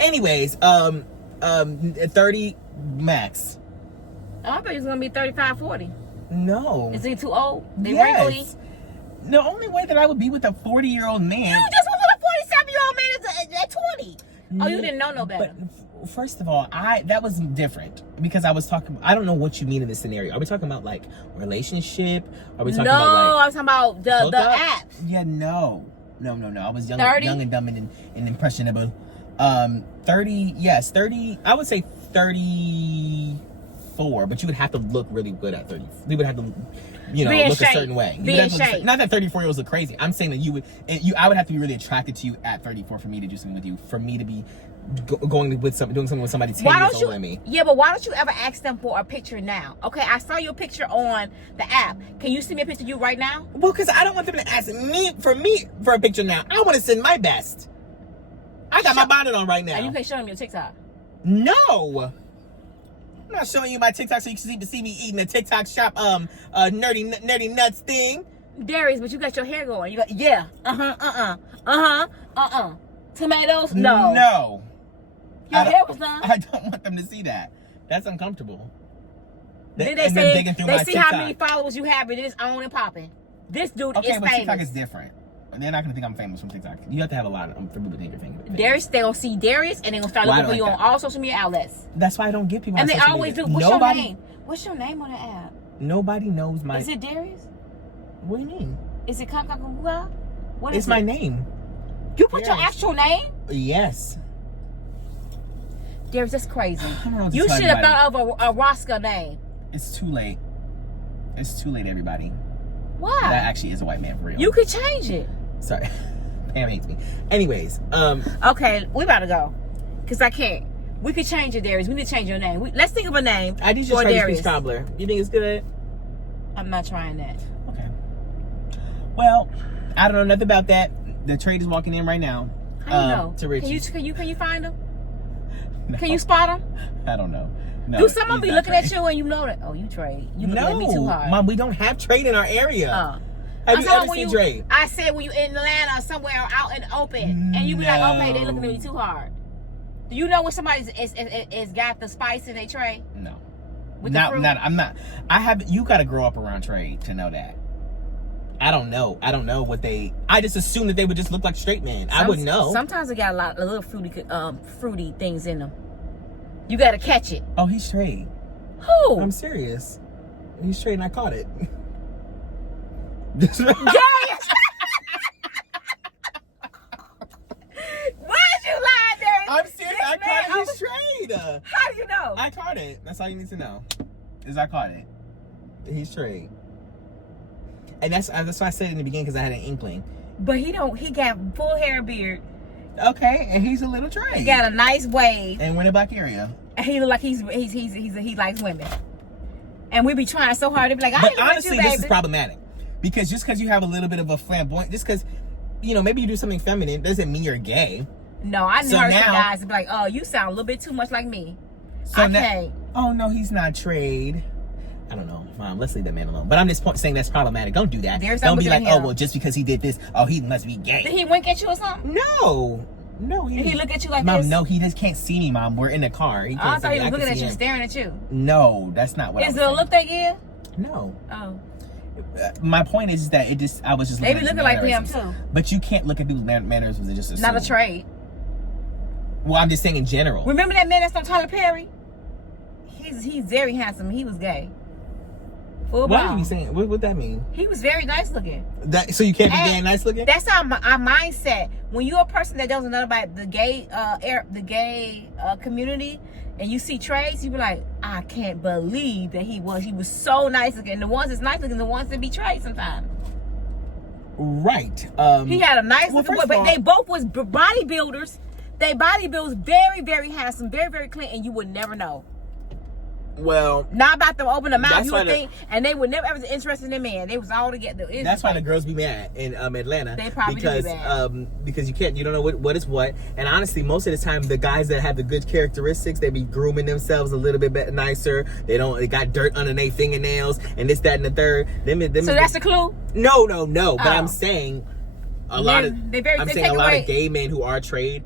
anyways, 30 max. Oh, I thought it was going to be 35, 40. No. Is he too old? They Yes. wrinkly? The only way that I would be with a 40-year-old man... You just was with a 47-year-old man at 20. Oh, you didn't know no better. But first of all, that was different because I was talking. I don't know what you mean in this scenario. Are we talking about like relationship? Are we talking about like? I was talking about the app. Yeah, no. I was young, 30? young and dumb and impressionable. 30. Yes, 30. I would say 34, but you would have to look really good at 30. You would have to, look a certain way. Not that 34-year-olds look crazy. I'm saying that I would have to be really attracted to you at 34 for me to do something with you. For me to be doing something with somebody 10 years older than me. Yeah, but why don't you ever ask them for a picture now? Okay, I saw your picture on the app. Can you send me a picture of you right now? Well, because I don't want them to ask me for a picture now. I want to send my best. I got my bonnet on right now. And you can't show them your TikTok. No. I'm not showing you my TikTok so you can see me eating a TikTok shop nerdy nuts thing. Darius, but you got your hair going. You got tomatoes? No. Your hair was done. I don't want them to see that. That's uncomfortable. Then they see how many followers you have and it's on and popping. This dude is famous. TikTok is different. They're not gonna think I'm famous from TikTok. You have to have a lot for people to think you're famous. Darius, they gonna see Darius and they gonna start looking for you on all social media outlets. That's why I don't get people. And on they social always media. do. What's your name? What's your name on the app? Nobody knows my. Is it Darius? What do you mean? Is it Kakakua? What is It's my name. You put your actual name? Yes. Darius, that's crazy. You should have thought of a Rosca name. It's too late. It's too late, everybody. Why? That actually is a white man for real. You could change it. Sorry. Pam hates me. Anyways, okay, we about to go. Because I can't. We could change it, Darius. We need to change your name. Let's think of a name. I did just try to speak cobbler. You think it's good? I'm not trying that. Okay. Well, I don't know nothing about that. The trade is walking in right now. How you know? To Richie. Can you find him? No. Can you spot him? I don't know. No, do someone be looking at you and you know that? Oh, you trade. You looking at me too hard. Mom, we don't have trade in our area. Have you ever seen trade? I said when you in Atlanta or somewhere out in the open and you be like, okay, they looking at me too hard. Do you know when somebody is got the spice in their tray? No. I'm not. You got to grow up around trade to know that. I don't know what they. I just assumed that they would just look like straight men. I wouldn't know. Sometimes they got a little fruity things in them. You got to catch it. Oh, he's straight. Who? I'm serious. He's straight, and I caught it. Yes. Why did you lie, Darius? I'm serious. I caught it. He's straight. How do you know? I caught it. That's all you need to know. Is I caught it. He's straight. And that's why I said it in the beginning because I had an inkling. But he got full hair and beard. Okay, and he's a little straight. He got a nice wave. And we're in a black area. And he look like he likes women. And we be trying so hard to be like, but honestly, this is problematic. Because just because you have a little bit of a flamboyant, just because, maybe you do something feminine doesn't mean you're gay. No, I heard some guys be like, oh, you sound a little bit too much like me. I can't. Oh, no, he's not trade. I don't know. Mom, let's leave that man alone. But I'm just saying that's problematic. Don't do that. Don't be like, oh, well, just because he did this, oh, he must be gay. Did he wink at you or something? No. Did he look at you like Mom, this? No, he just can't see me, Mom. We're in the car. I thought he was looking at you, staring at you. No, that's not what I was saying. Is it a look they give? No. Oh. My point is that I was just looking at looking like them too. But you can't look at people's mannerisms and just assume. Not a trade. Well, I'm just saying in general. Remember that man that's on Tyler Perry? He's very handsome. He was gay. What are you saying? What that mean? He was very nice looking. So you can't be gay and nice looking? That's our mindset. When you're a person that doesn't know about the gay community, and you see Trace, you be like, I can't believe that he was so nice looking. The ones that's nice looking, the ones that be Trace sometimes. Right. He had a nice looking boy, but they both was bodybuilders. They bodybuilders, very, very handsome, very, very clean, and you would never know. Well, not about them open the mouth, you would think, and they would never ever interested in a man. They was all together. That's why the girls be mad in Atlanta. They probably because be mad. Because you don't know what is what. And honestly, most of the time, the guys that have the good characteristics, they be grooming themselves a little bit nicer. They got dirt under their fingernails and this, that, and the third. So that's a clue? No. But I'm saying a lot of gay men who are trade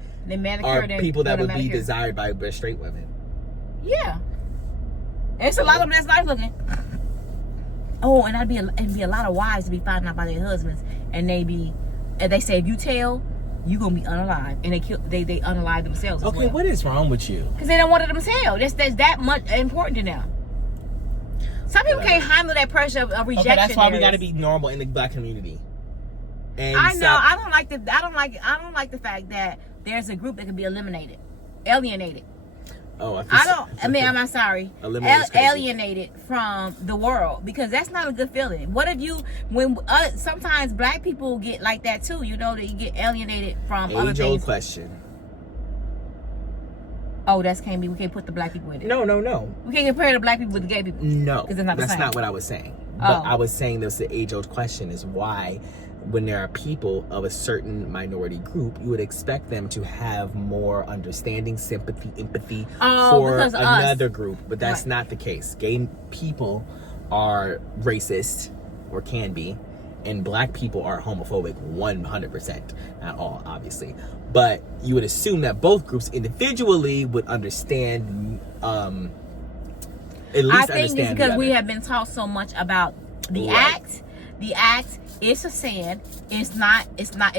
are people that would be desired by straight women. Yeah. It's a lot of them that's nice looking. Oh, and it'd be a lot of wives to be finding out by their husbands, and they say if you tell, you gonna be unalive, and they unalive themselves. Okay, what is wrong with you? Because they don't want them to tell. That's that much important to them. Some people can't handle that pressure of rejection. Okay, that's why we got to be normal in the black community. And I know. I don't like the fact that there's a group that can be alienated. Oh, I'm sorry. Alienated from the world, because that's not a good feeling. What if sometimes black people get like that too? You know, that you get alienated from other things. Age-old question. Oh, we can't put the black people in it. No. We can't compare the black people with the gay people. No, because that's not what I was saying. But I was saying there's the age-old question is why, when there are people of a certain minority group, you would expect them to have more understanding, sympathy, empathy for another group. But that's not the case. Gay people are racist, or can be, and black people are homophobic 100%. Not all, obviously. But you would assume that both groups individually would understand, at least I think it's because we have been taught so much about the act. The act is a sin. It's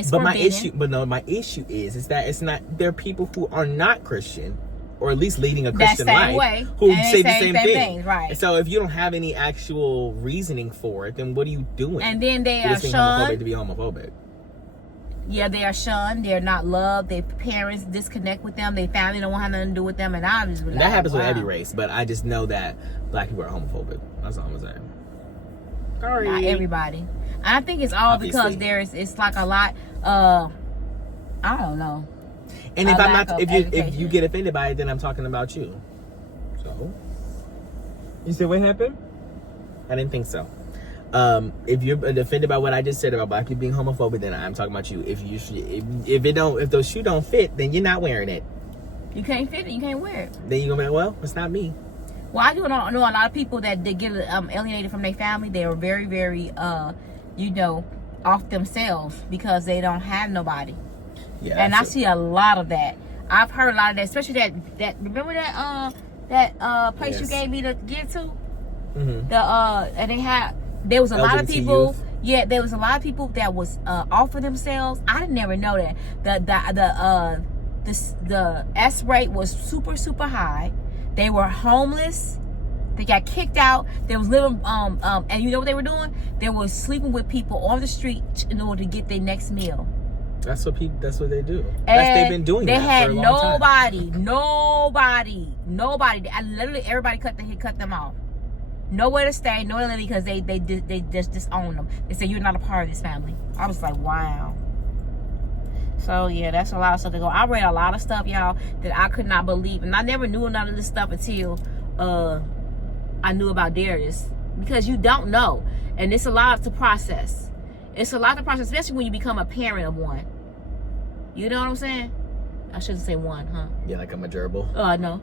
forbidden. My issue is that it's not. There are people who are not Christian, or at least leading a Christian life, who say the same thing. Right. So if you don't have any actual reasoning for it, then what are you doing? And then they are shunned. Homophobic to be homophobic. Yeah, they are shunned. They're not loved. Their parents disconnect with them. Their family don't want to have nothing to do with them. And I just be like, that happens with every race, but I just know that black people are homophobic. That's all I'm saying. Sorry. Not everybody. I think it's all because it's like a lot. I don't know. And if you get offended by it, then I'm talking about you. So you said what happened? I didn't think so. If you're offended by what I just said about black people being homophobic, then I'm talking about you. If those shoes don't fit, then you're not wearing it. You can't fit it. You can't wear it. Then you're gonna be like, well, it's not me. Well, I do know a lot of people that they get alienated from their family. They are very, very, off themselves because they don't have nobody. Yeah, and I see a lot of that. I've heard a lot of that, especially that. Remember that place you gave me to get to? Mm-hmm. And there was a lot of people. Youth. Yeah, there was a lot of people that was off of themselves. I didn't never know that the S rate was super, super high. They were homeless. They got kicked out. They was living, and you know what they were doing? They were sleeping with people on the street in order to get their next meal. That's what they do. They've been doing that for a long time. Nobody. Literally everybody cut them off. Nowhere to stay, nowhere to live, because they just disown them. They say you're not a part of this family. I was like, wow. So yeah, that's a lot of stuff to go. I read a lot of stuff, y'all, that I could not believe, and I never knew none of this stuff until I knew about Darius, because you don't know, and it's a lot to process. It's a lot to process, especially when you become a parent of one. You know what I'm saying? I shouldn't say one, huh? Yeah, like I'm a gerbil. No.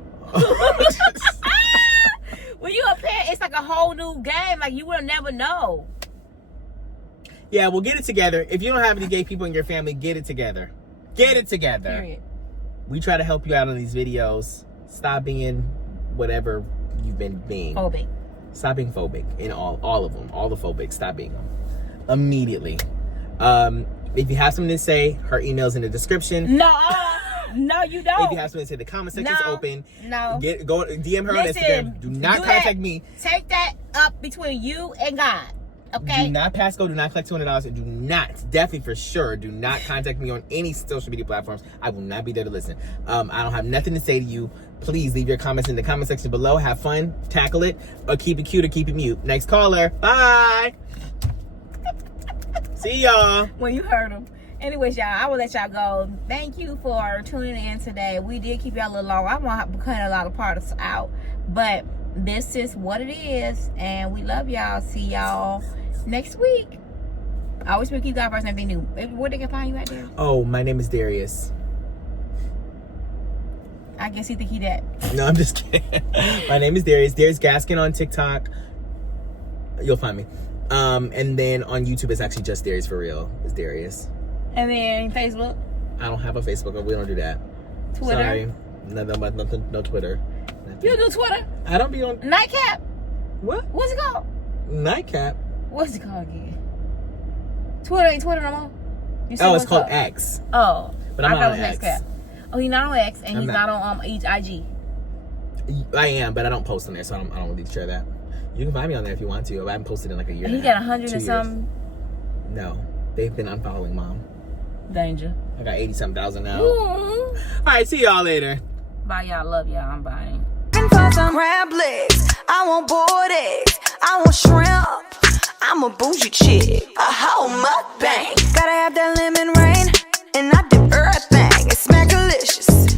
When you're a parent, it's like a whole new game. Like, you will never know. Yeah, well, get it together. If you don't have any gay people in your family, get it together. Get it together. Period. We try to help you out on these videos. Stop being whatever you've been being. Phobic. Stop being phobic in all of them. All the phobics. Stop being them. Immediately. If you have something to say, her email's in the description. No, you don't. If you have something to say, the comment section's open. No. Go DM her on Instagram. Do not contact me. Take that up between you and God. Okay. Do not pass go. Do not collect $200. And do not, definitely for sure, do not contact me on any social media platforms. I will not be there to listen. I don't have nothing to say to you. please leave your comments in the comment section below. Have fun, tackle it, or keep it cute or keep it mute. Next caller. Bye. See y'all. Well, you heard them. Anyways, y'all, I will let y'all go. Thank you for tuning in today. We did keep y'all a little long. I'm going to cut a lot of parts out. But this is what it is. And we love y'all. See y'all next week. I always speak you guys first and everything new. Where they can find you at there? Oh, my name is Darius. I guess you think he that. No, I'm just kidding. My name is Darius. Darius Gaskin on TikTok. You'll find me. And then on YouTube, it's actually just Darius for real. It's Darius. And then Facebook? I don't have a Facebook. We don't do that. Twitter? Sorry. Nothing, no Twitter. Nothing. You do Twitter? I don't be on... Nightcap? What? What's it called? Nightcap? What's it called again? Twitter ain't Twitter no more? Oh, it's called X. Oh. But I'm not on X. X. Oh, he's not on X, and he's not on IG. I am, but I don't post on there, so I don't really share that. You can find me on there if you want to. I haven't posted in like a year. He got 100 and something. No, they've been unfollowing Mom. Danger. I got 80-something now. Ooh. All right, see y'all later. Bye, y'all. Love y'all. I'm buying. For some crab legs, I want boiled eggs, I want shrimp. I'm a bougie chick, a whole mukbang. Gotta have that lemon rain, and I dip everything. It's smackalicious.